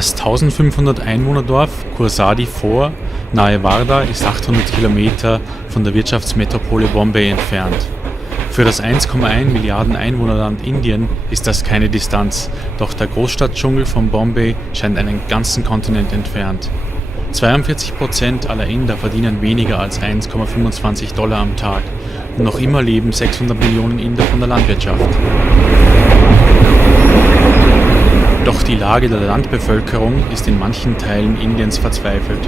Das 1500 Einwohnerdorf Kursadi Fort nahe Wardha ist 800 Kilometer von der Wirtschaftsmetropole Bombay entfernt. Für das 1,1 Milliarden Einwohnerland Indien ist das keine Distanz, doch der Großstadtdschungel von Bombay scheint einen ganzen Kontinent entfernt. 42% aller Inder verdienen weniger als 1,25 $ am Tag und noch immer leben 600 Millionen Inder von der Landwirtschaft. Doch die Lage der Landbevölkerung ist in manchen Teilen Indiens verzweifelt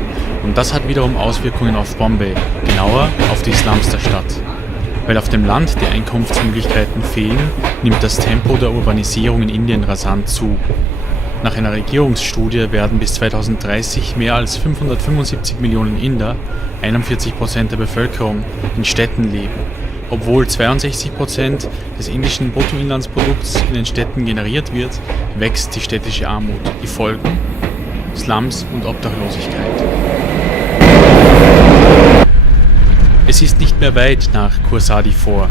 und das hat wiederum Auswirkungen auf Bombay, genauer auf die Slums der Stadt. Weil auf dem Land die Einkunftsmöglichkeiten fehlen, nimmt das Tempo der Urbanisierung in Indien rasant zu. Nach einer Regierungsstudie werden bis 2030 mehr als 575 Millionen Inder, 41% der Bevölkerung, in Städten leben. Obwohl 62% des indischen Bruttoinlandsprodukts in den Städten generiert wird, wächst die städtische Armut. Die Folgen? Slums und Obdachlosigkeit. Es ist nicht mehr weit nach Kursadi Fort.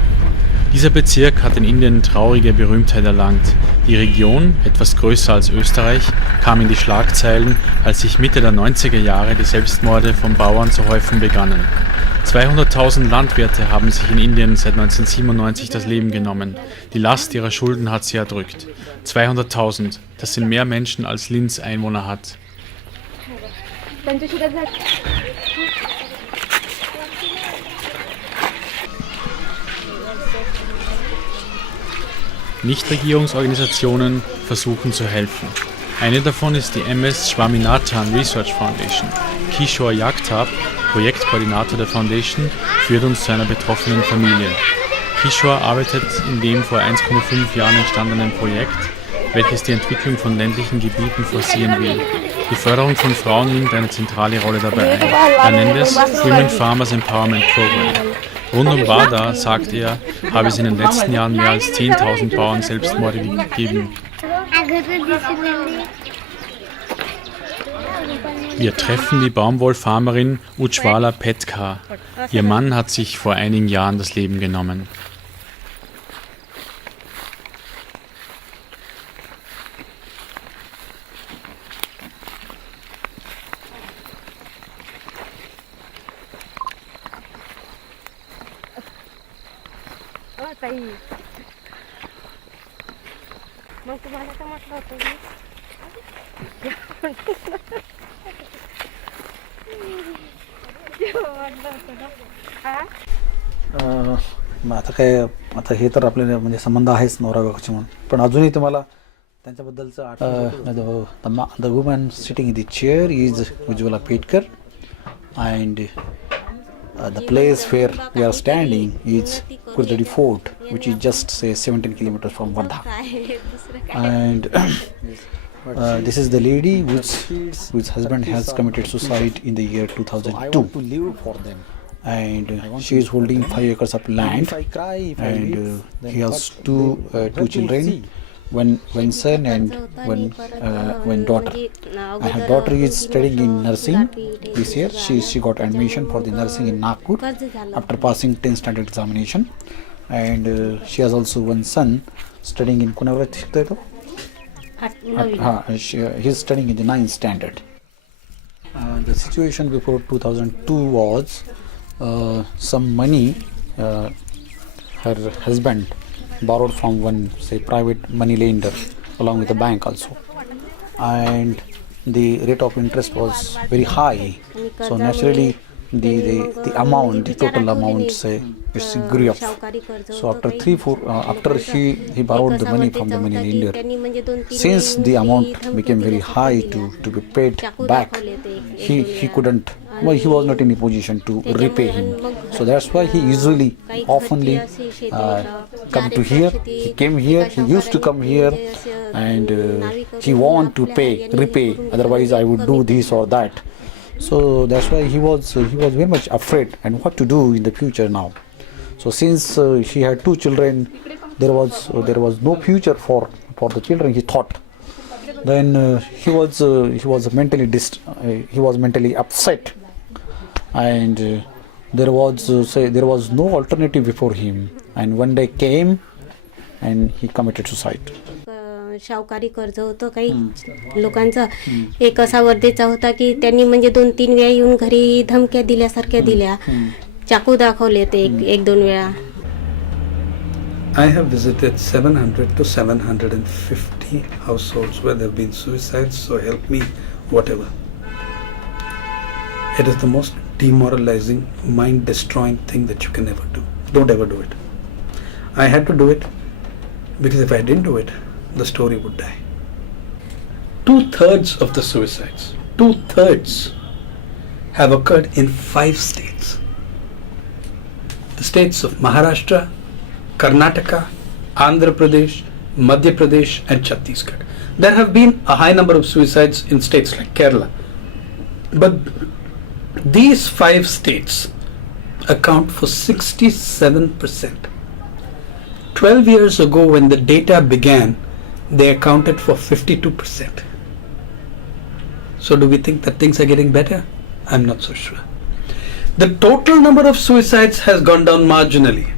Dieser Bezirk hat in Indien traurige Berühmtheit erlangt. Die Region, etwas größer als Österreich, kam in die Schlagzeilen, als sich Mitte der 90er Jahre die Selbstmorde von Bauern zu häufen begannen. 200.000 Landwirte haben sich in Indien seit 1997 das Leben genommen. Die Last ihrer Schulden hat sie erdrückt. 200.000, das sind mehr Menschen als Linz Einwohner hat. Nichtregierungsorganisationen versuchen zu helfen. Eine davon ist die MS Swaminathan Research Foundation. Kishore Yakhtab, Projektkoordinator der Foundation, führt uns zu einer betroffenen Familie. Kishore arbeitet in dem vor 1,5 Jahren entstandenen Projekt, welches die Entwicklung von ländlichen Gebieten forcieren will. Die Förderung von Frauen nimmt eine zentrale Rolle dabei ein. Er nennt es Women Farmers Empowerment Program. Rund um Wardha, sagt er, habe es in den letzten Jahren mehr als 10.000 Bauernselbstmorde gegeben. Wir treffen die Baumwollfarmerin Ujjwala Petkar. Ihr Mann hat sich vor einigen Jahren das Leben genommen. आता हे तर आपल्याला म्हणजे संबंध आहेच नवरा बायकोचे म्हणून पण अजूनही तुम्हाला त्यांच्याबद्दलचं the woman sitting in the chair is Ujjwala Petkar and the place where we are standing is Kursadi Fort, which is just say 17 kilometers from Wardha. And this is the lady whose husband has committed suicide in the year 2002. And she is holding 5 acres of land, and he has two children, one son and one daughter. And her daughter is studying in nursing this year. She got admission for the nursing in Nagpur after passing 10th standard examination. And she has also one son studying in he is studying in the 9th standard. The situation before 2002 was some money her husband borrowed from one say private money lender along with the bank also, and the rate of interest was very high, so naturally the amount, the total amount say it's grew up. So after he borrowed the money from the money lender, since the amount became very high to be paid back, he couldn't, well, he was not in a position to repay him. So that's why he usually oftenly come to here. He came here, he used to come here, and he want to repay, otherwise I would do this or that. So that's why he was very much afraid and what to do in the future now. So since she had two children, there was no future for the children, he thought. Then he was mentally upset, and there was no alternative before him, and one day came and he committed suicide. Shavukari कर्ज होतं काही लोकांचं. एक असा वर्धेचा होता की त्यांनी म्हणजे 2-3 वेळा येऊन घरी धमक्या दिल्यासारख्या दिल्या, चाकू दाखवले ते एक 2 वेळा. I have visited 700 to 750 households where there have been suicides, so help me, whatever. It is the most demoralizing, mind-destroying thing that you can ever do. Don't ever do it. I had to do it because if I didn't do it, the story would die. 2/3 of the suicides, 2/3 have occurred in 5 states. The states of Maharashtra, Karnataka, Andhra Pradesh, Madhya Pradesh and Chhattisgarh. There have been a high number of suicides in states like Kerala. But these 5 states account for 67%. 12 years ago when the data began, they accounted for 52%. So do we think that things are getting better? I'm not so sure. The total number of suicides has gone down marginally.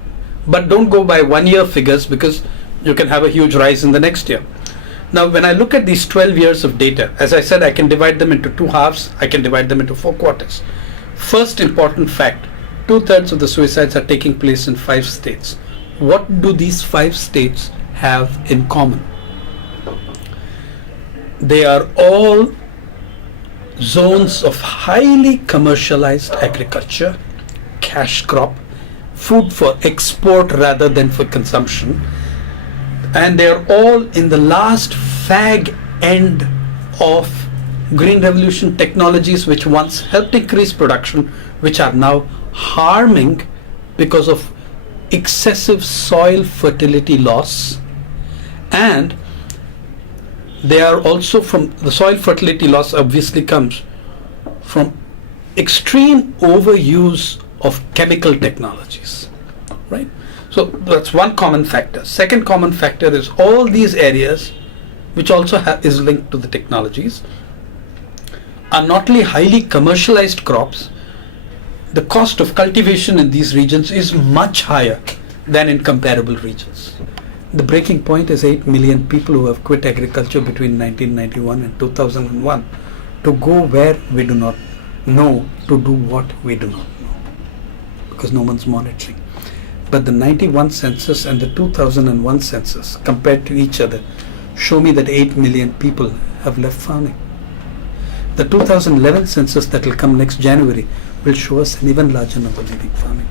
But don't go by 1 year figures because you can have a huge rise in the next year. Now, when I look at these 12 years of data, as I said, I can divide them into 2 halves. I can divide them into 4 quarters. First important fact, 2/3 of the suicides are taking place in 5 states. What do these 5 states have in common? They are all zones of highly commercialized agriculture, cash crop, food for export rather than for consumption, and they are all in the last fag end of green revolution technologies which once helped increase production, which are now harming because of excessive soil fertility loss. And they are also from the soil fertility loss obviously comes from extreme overuse of chemical technologies, right? So that's one common factor. Second common factor is all these areas, which also is linked to the technologies, are not only highly commercialized crops. The cost of cultivation in these regions is much higher than in comparable regions. The breaking point is 8 million people who have quit agriculture between 1991 and 2001 to go where we do not know, to do what we do not know, because no one's monitoring. But the 91 census and the 2001 census compared to each other show me that 8 million people have left farming. The 2011 census that will come next January will show us an even larger number leaving farming.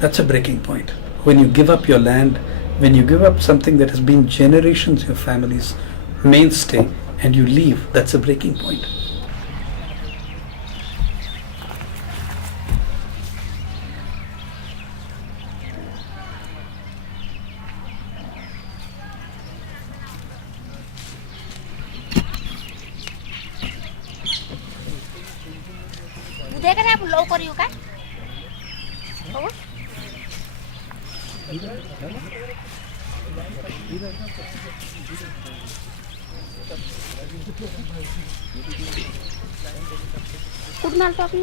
That's a breaking point. When you give up your land, when you give up something that has been generations your family's mainstay and you leave, that's a breaking point. उद्या का नाही आपण लवकर येऊ काय? कुठून आलतो आपण?